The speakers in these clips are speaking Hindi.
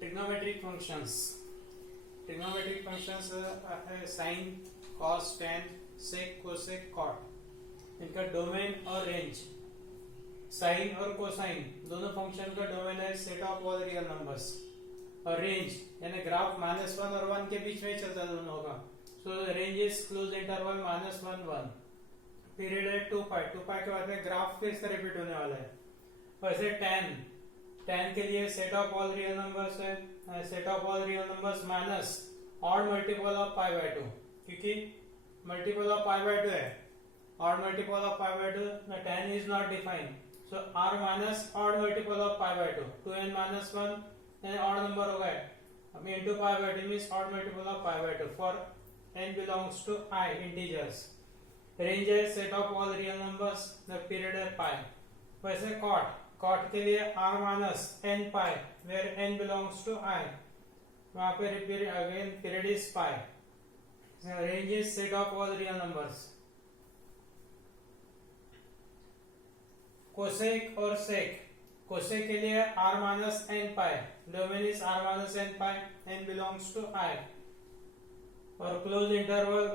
Trigonometric functions. Trigonometric functions sin, cos, tan, sec, cosec, cot. इनका डोमेन और रेंज. साइन और कोसाइन दोनों फंक्शन का डोमेन है set of all real numbers. और रेंज यानी ग्राफ -1 और 1 के बीच में चलता दोनों का. सो range is closed interval -1 1. Period है 2 पाई. 2 पाई के बाद में ग्राफ फिर से रिपीट होने वाला है. वैसे tan के लिए set of all real numbers है. Set of all real numbers minus odd multiple of pi by 2, क्योंकि मल्टीपल ऑफ पाई बाय 2 है. Odd multiple of pi by 2 the tan is not defined. So r minus odd multiple of pi by 2. 2n minus 1 यानी odd number होगा. अभी into pi by 2 means odd multiple of pi by 2 for n belongs to I integers. Range है set of all real numbers. The period है pi. वैसे cot के लिए r minus n pi where n belongs to I. वहाँ पे again period is pi. So range is set of all real numbers. Cosec और सेक. कोसेक के लिए r minus n pi. Domain is r minus n pi. n belongs to I. और क्लोज इंटरवल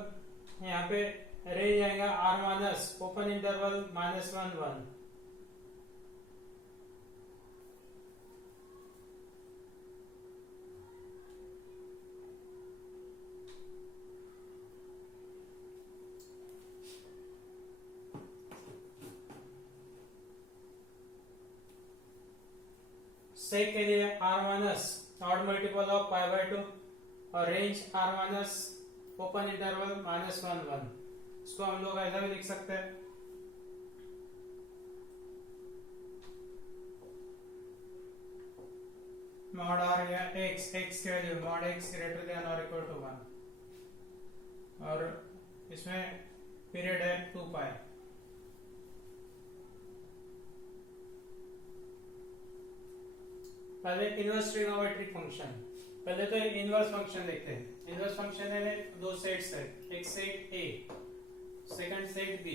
यहाँ पे रेंज आएगा r minus open interval -1 1. Sec के लिए r minus odd multiple of pi by 2 और range r minus open interval -1 1. इसको हम लोग ऐसा भी लिख सकते हैं मॉड r या x की value mod x greater than और इक्वल टू 1 और इसमें पीरियड है 2 पाई. पहले इनवर्स ट्रिग्नोमेट्रिक फंक्शन. पहले तो एक इनवर्स फंक्शन देखते हैं. इनवर्स फंक्शन में दो सेट्स है. एक set A, second set B.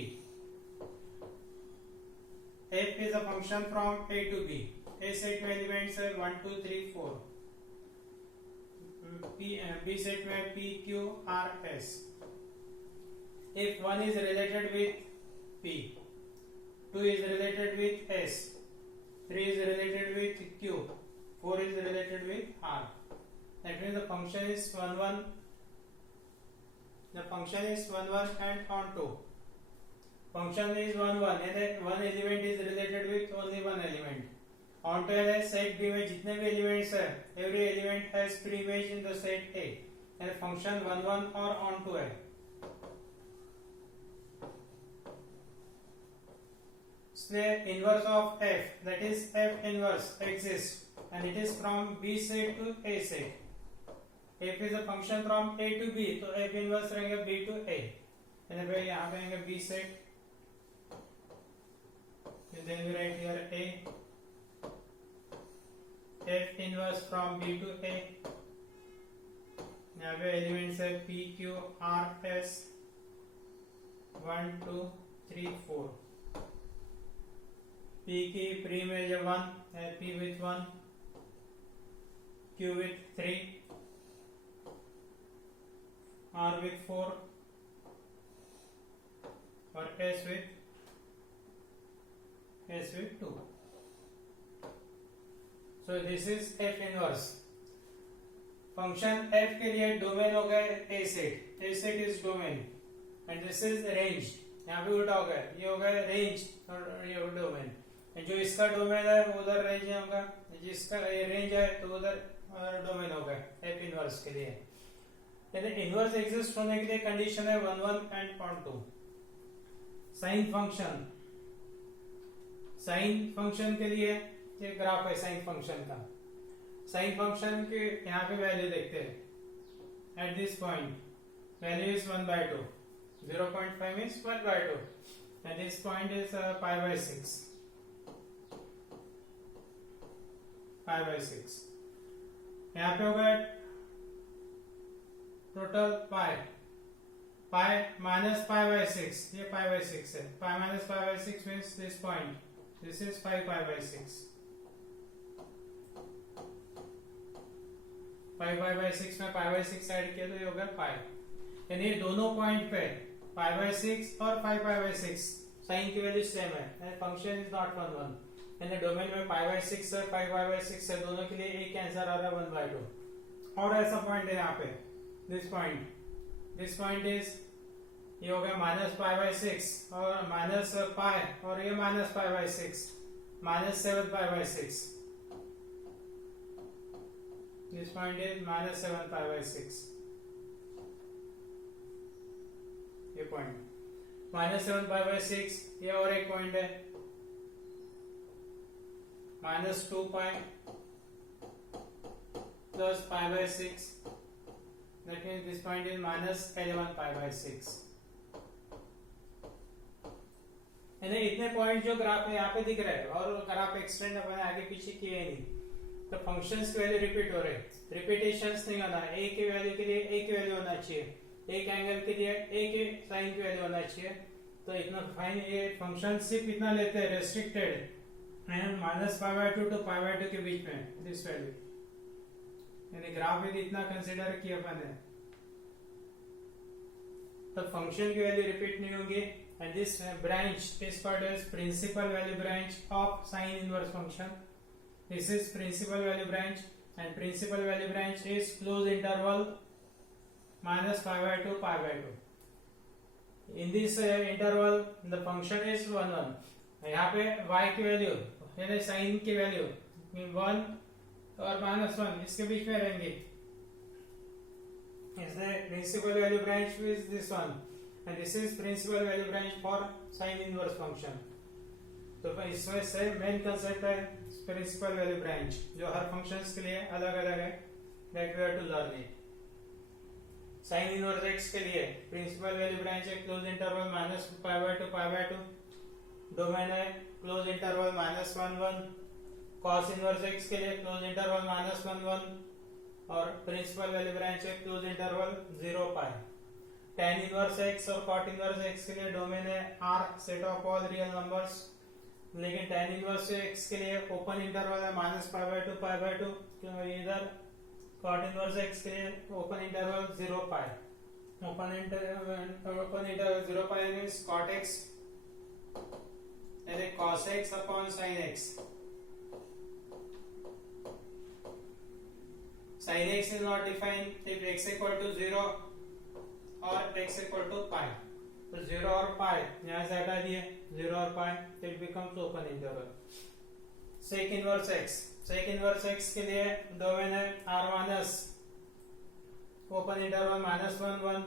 F is a function from A to B. A set में एलिमेंट्स है 1 2 3 4. B सेट में P Q R S. If 1 is related with P, 2 is related with S, 3 is related with Q, 4 is related with R. That means the function is 1 1. The function is 1 1 and onto. Function is 1 1 and one element is related with only one element. Onto है set B में जितने भी elements है, every element has pre-image in the set A. and function 1 1 और onto है. इसलिए inverse of f, that is f inverse exists. And it is from B set to A set. F is a function from A to B, तो F inverse रहेगा B to A. यानी भाई यहाँ पे आएगा B set. Then we write here A. F inverse from B to A. यहाँ पे elements है P Q R S 1 2 3 4. P की प्री इमेज 1 है, P with 1, Q with 3, R with 4 और S with 2. So this is F inverse. Function F के लिए डोमेन हो गया A set. A set is domain and this is range. यहाँ पे उल्टा हो गया, ये हो गया रेंज और ये डोमेन. जो इसका डोमेन है वो उधर रेंज होगा, जिसका ये रेंज है तो उधर डोमेन होगा F इनवर्स के लिए. यदि इनवर्स एग्जिस्ट होने के लिए कंडीशन है 1 1 and onto. Sine function. Sine function के लिए ये ग्राफ है साइन फंक्शन का. साइन फंक्शन के यहाँ पे वैल्यू देखते हैं. At this point value is 1 by 2. 0.5 means 1 by 2 and this point is pi by 6. pi by 6. यहाँ पे होगा total pi minus pi by 6. ये पाई बाय 6 है. Pi minus pi by 6 means this point. This is 5 pi by 6. 5/6 में π/6 ऐड किया तो ये हो गया पाई, यानी दोनों पॉइंट पे π/6 और 5/6 साइन की वैल्यू सेम है, फंक्शन इज नॉट 1 1, यानी डोमेन में π/6 है 5/6 है, दोनों के लिए एक आंसर आ रहा है 1/2। और ऐसा पॉइंट है यहाँ पे, दिस पॉइंट इज, ये हो गया -π/6 और माइनस पाई, और ये -π/6 -7π/6, दिस पॉइंट इज -7π/6, ये पॉइंट -7π/6। ये और एक पॉइंट है -2π plus π/6, that means this point is -11π/6। यानी इतने पॉइंट जो ग्राफ में यहाँ पे दिख रहे हैं, और ग्राफ एक्सटेंड अपने आगे पीछे किए नहीं, तो फंक्शंस की वैल्यू रिपीट हो रहे हैं, रिपीटेशंस नहीं होना है, एक की वैल्यू के लिए एक वैल्यू होना चाहिए, एक एंगल के लिए एक ही साइन की वैल्यू होना चाहिए। तो इतना फाइन, ये फंक्शन सिर्फ इतना लेते हैं, रेस्ट्रिक्टेड -π/2 to π/2 के बीच में दिस वैल्यू, यानी ग्राफ में इतना कंसीडर किया अपन है, तो फंक्शन की वैल्यू रिपीट नहीं होगी। And this branch is called as principal value branch of sine inverse function. This is principal value branch, and principal value branch is closed interval -π/2 π/2। In this interval the function is 1 1, यहाँ पे y की वैल्यू यानी साइन की वैल्यू 1 और -1 इसके बीच में रहेंगी, इसलिए principal value branch is this one, and this is principal value branch for sine inverse function. तो इसमें से मेन कंसेप्ट है प्रिंसिपल वैल्यू ब्रांच, जो हर फंक्शंस के लिए अलग अलग है, that we have to learn it. Sine inverse x के लिए प्रिंसिपल वैल्यू ब्रांच है क्लोज इंटरवल -π/2 π/2, डोमेन है close interval -1 1, cos inverse x के लिए क्लोज इंटरवल -1 1, और प्रिंसिपल वैल्यू ब्रांच है close interval 0 π। tan inverse x और cot इनवर्स x के लिए डोमेन है R, set of all real numbers, लेकिन tan इनवर्स x के लिए ओपन इंटरवल है -π/2 π/2, इधर cot इनवर्स x के लिए open interval 0 π। Open interval 0 π means cot x यानी cos x upon sin x। sin x is not defined if x equal to 0 or x equal to pi, तो 0 और pi यहाँ से हटा दिए, 0 और pi, it becomes open interval। sec inverse x के लिए डोमेन है R माइनस ओपन इंटरवल -1 1,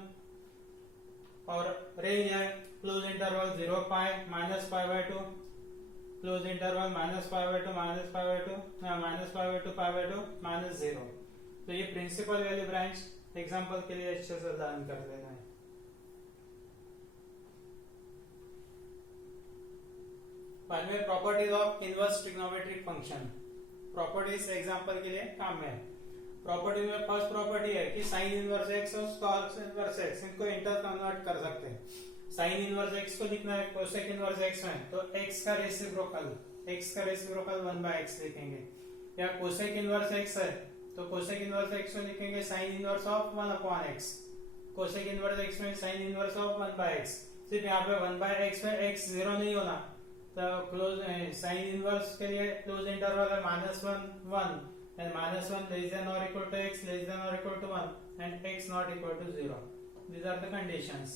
और रेंज है क्लोज इंटरवल 0 π -π/2, क्लोज इंटरवल -π/2 -π/2 -π/2 -0। तो ये प्रिंसिपल वैल्यू ब्रांच एग्जांपल के लिए अच्छे से लर्न कर लेना है। Final properties of inverse trigonometric function, properties example के लिए काम में। प्रॉपर्टी में फर्स्ट प्रॉपर्टी है कि साइन इनवर्स x और cos इनवर्स x इनको इंटर कन्वर्ट कर सकते हैं। साइन इनवर्स x को लिखना है कोसेक इनवर्स x में, तो x का रेसिप्रोकल 1/x लिखेंगे, या कोसेक इनवर्स x है तो कोसेक इनवर्स x को लिखेंगे sign inverse of 1/x। Cosec inverse x में साइन इनवर्स ऑफ 1/x, सिर्फ यहाँ पे 1/x में x 0 नहीं होना, तो क्लोज साइन इनवर्स के लिए क्लोज इंटरवल है -1 1, and -1 less than or equal to x less than or equal to 1, and x not equal to 0. These are the conditions.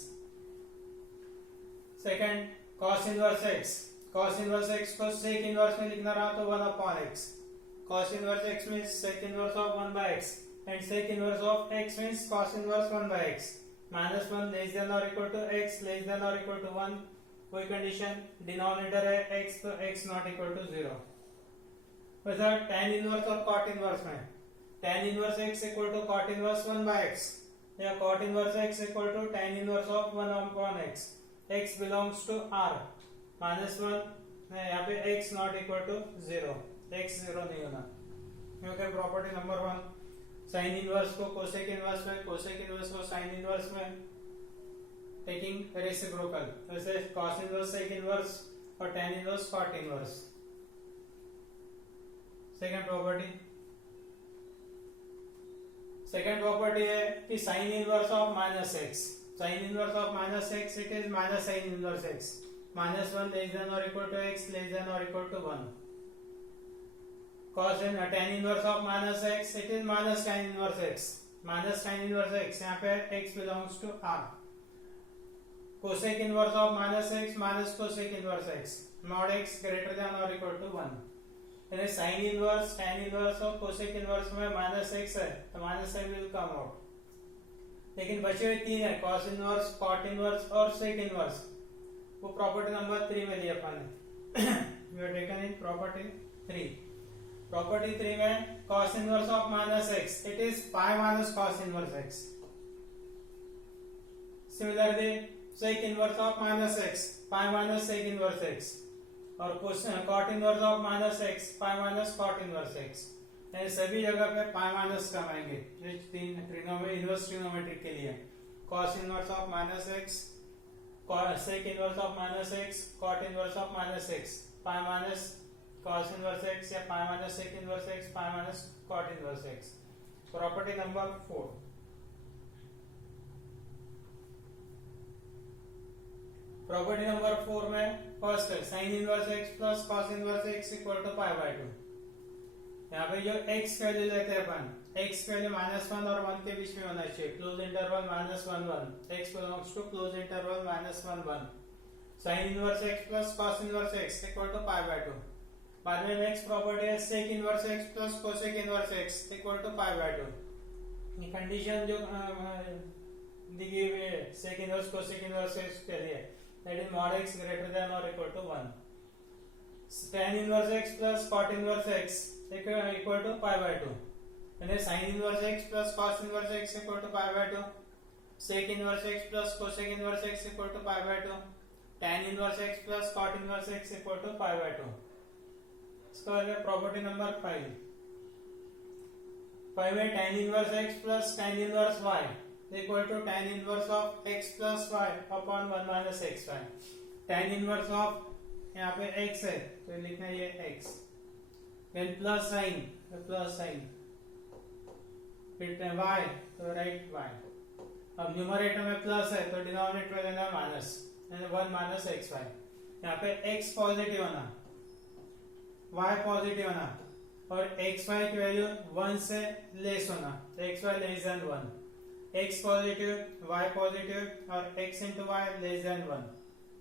Second, cos inverse x को sec inverse में लिखना रहा तो 1/x। cos inverse x means sec inverse of 1/x, and sec inverse of x means cos inverse 1/x। -1 less than or equal to x less than or equal to 1, कोई कंडीशन, डिनोमिनेटर है x तो x not equal to 0। वैसा tan इनवर्स और cot इनवर्स में, tan inverse x equal to cot inverse 1/x, या cot inverse x equal to tan inverse of 1/x। x belongs to R, -1 यहाँ पे x not equal to 0, x 0 नहीं होना, क्योंकि प्रॉपर्टी नंबर 1 साइन इनवर्स को कोसेक इनवर्स में, कोसेक इनवर्स को साइन इनवर्स में, टेकिंग रेसिप्रोकल, जैसे cos इनवर्स sec इनवर्स और tan inverse cot inverse. Second property, second property है कि sine inverse of minus x, sine inverse of minus x it is minus sine inverse x, minus one less than और equal to x less than और equal to one. cos and tan inverse of minus x it is minus tan inverse x, minus tan inverse x यहाँ पे x belongs to R. cosec inverse of minus x minus cosec inverse x, mod x greater than or equal to 1. यानी sin inverse tan inverse और cosec inverse में minus x है तो minus x will come out. लेकिन बचे हुए तीन है cos inverse, cot inverse और sec inverse, वो प्रॉपर्टी नंबर 3 में लिया अपन ने. we have taken in property 3. Property 3 में cos inverse of minus x it is pi minus cos inverse x. Similarly sec inverse of minus x pi minus sec inverse x और cot inverse of minus x pi minus cot inverse x. ये सभी जगह पे pi minus कम आएंगे इनवर्स ट्रिग्नोमेट्रिक के लिए. cos inverse of minus x, sec inverse of minus x, cot inverse of minus x, pi minus cos inverse x या pi minus sec inverse x, pi minus cot inverse x. Property number 4. Property number 4 में फर्स्ट है sin inverse x plus cos inverse x equal to pi by 2. यहाँ पे जो x वैल्यू लेते हैं अपन, x वैल्यू -1 और 1 के बीच में होना चाहिए, close interval -1 1, x belongs to close interval -1 1. sin inverse x plus cos inverse x equal to pi by 2. बाद में नेक्स्ट प्रॉपर्टी है sec inverse x plus cosec inverse x equal to pi by 2. ये कंडीशन जो दी गई हुई है sec inverse cosec inverse x के लिए, that is mod x greater than और equal to 1. tan inverse x plus cot inverse x equal to pi by 2. यानी sin inverse x plus cos inverse x equal to pi by 2. sec inverse x plus cosec inverse x equal to pi by 2. tan inverse x plus cot inverse x equal to pi by 2. Property number 5. 5 में tan inverse x plus tan inverse y equal to tan inverse of x plus y upon 1 minus x y. tan inverse of यहाँ पे x है तो लिखना है ये x, देन प्लस साइन फिर y तो राइट y. अब न्यूमरेटर में प्लस है तो डिनोमिनेटर में लेना माइनस, 1 माइनस एक्स वाई. यहाँ पे x पॉजिटिव होना, y पॉजिटिव होना और x y की वैल्यू 1 से लेस होना, तो x y less than 1. x positive, y positive और x into y less than 1,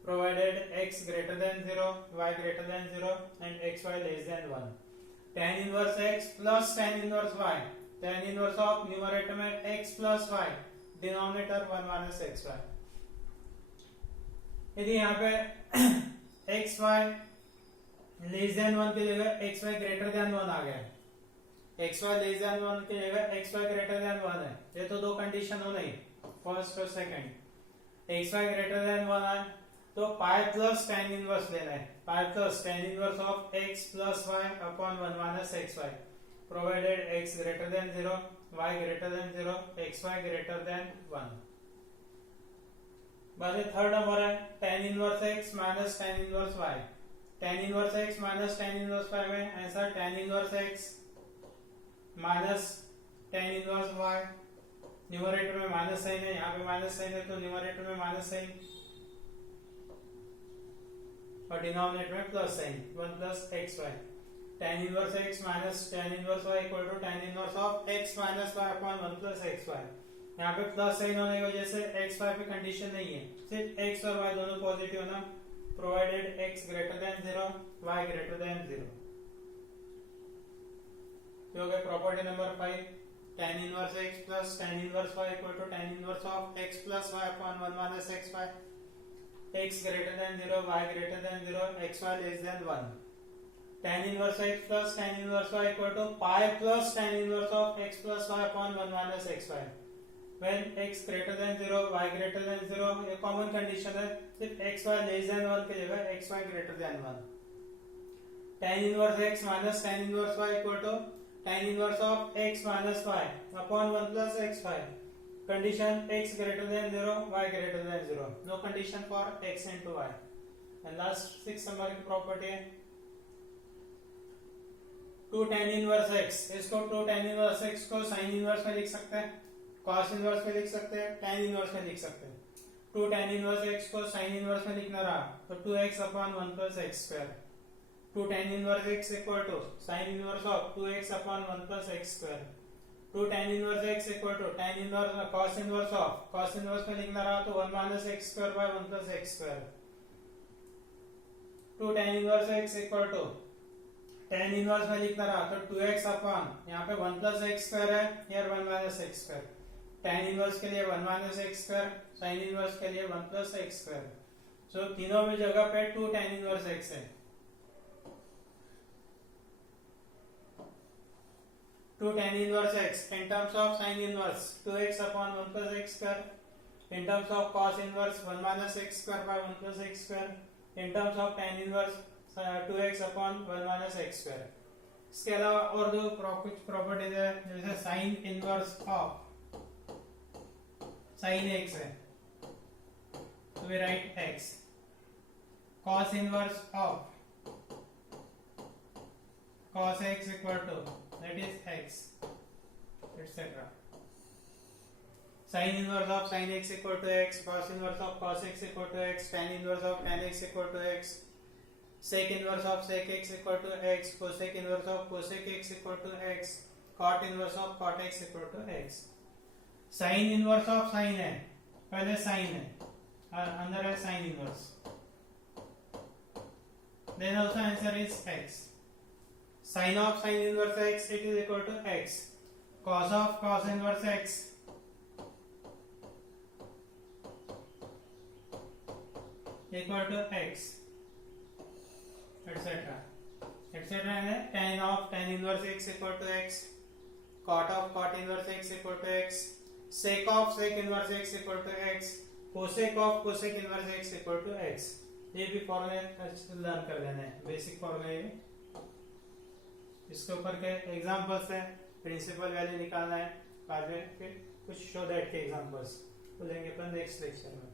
provided x greater than 0, y greater than 0 and x y less than 1. tan inverse x plus tan inverse y, tan inverse of numerator में x plus y, denominator 1 minus x y. यदि यहाँ पे x y लेस देन 1 की जगह x y ग्रेटर देन 1 आ गया, x y लेस देन 1 की जगह x y ग्रेटर देन 1 है, ये तो दो कंडीशन हो नहीं, फर्स्ट और second. x y greater than 1 है तो पाई प्लस tan इनवर्स लेना है, pi plus tan inverse of x plus y upon 1 minus x y, provided x greater than 0, y greater than 0, x y greater than 1. बाद में थर्ड नंबर है tan inverse x minus tan inverse y. tan inverse x minus tan inverse y में answer tan inverse x minus tan inverse y. Numerator में माइनस साइन है, यहाँ पे माइनस साइन है तो न्यूमरेटर में माइनस साइन और डिनोमिनेटर में plus sign, 1 plus x y. tan inverse x minus tan inverse y equal to tan inverse of x minus y upon 1 plus x y. यहाँ पे प्लस साइन होने की वजह से एक्स वाई पे कंडीशन नहीं है, सिर्फ x और y दोनों पॉजिटिव होना, provided x greater than 0, y greater than 0. तो हो गया property number 5. tan inverse x plus tan inverse y equal to tan inverse of x plus y upon 1 minus x y. x greater than 0, y greater than 0, x y less than 1. tan inverse x plus tan inverse y equal to pi plus tan inverse of x plus y upon 1 minus x y. when x greater than 0, y greater than 0, ये कॉमन कंडीशन है, सिर्फ x y लेस देन 1 की जगह x y greater than 1. tan inverse x minus tan inverse y equal to tan inverse of x minus y upon 1 plus x y. Condition x greater than 0, y greater than 0, no condition for x into y. and last 6 number की प्रॉपर्टी है टू टेन इनवर्स एक्स, इसको टू टेन इनवर्स एक्स को साइन इनवर्स में लिख सकते हैं, कॉस इनवर्स में लिख सकते हैं, टेन इनवर्स में लिख सकते हैं। टू टेन इनवर्स एक्स को साइन इनवर्स में लिखना रहा तो 2x upon 1 plus x square. Two tan inverse x equal to sine inverse of 2x upon 1 plus x square. Two tan inverse x equal to tan inverse cos inverse of, cos inverse में लिखना रहा तो 1 minus x square by 1 plus x square. Two tan inverse x equal to tan inverse में लिखना रहा तो 2x अपॉन, यहाँ पे 1 प्लस एक्स स्क्वायर है, here 1 minus x square. Tan inverse के लिए 1 minus x square, sine inverse के लिए 1 प्लस एक्स स्क्वायर। सो तीनों में जगह पे टू टेन इनवर्स एक्स है। Two tan inverse x in terms of sine inverse 2x upon 1 plus x square, in terms of cos inverse 1 minus x square by 1 plus x square, in terms of tan inverse 2x upon 1 minus x square. इसके अलावा और दो कुछ प्रॉपर्टीज है, जैसे sine inverse of sine x है तो we write x, cos inverse of cos x equal to that is x etcetera. Sine inverse of sine x equal to x, cos inverse of cos x equal to x, tan inverse of tan x equal to x, sec inverse of sec x equal to x, cosec inverse of cosec x equal to x, cot inverse of cot x equal to x। Sine inverse of sine है, पहले साइन है और अंदर है sine inverse, then also answer is x. Sin of sin inverse x it is equal to x, cos of cos inverse x equal to x, etc. etc. and tan of tan inverse x equal to x, cot of cot inverse x equal to x, sec of sec inverse x equal to x, cosec of cosec inverse x equal to x। ये भी फॉर्मूले लर्न कर लेना है, बेसिक फॉर्मूले। इसके ऊपर के एग्जांपल्स है, प्रिंसिपल वैल्यू निकालना है, बाद में फिर कुछ शो दैट के एग्जांपल्स तो लेंगे अपन नेक्स्ट लेक्चर में।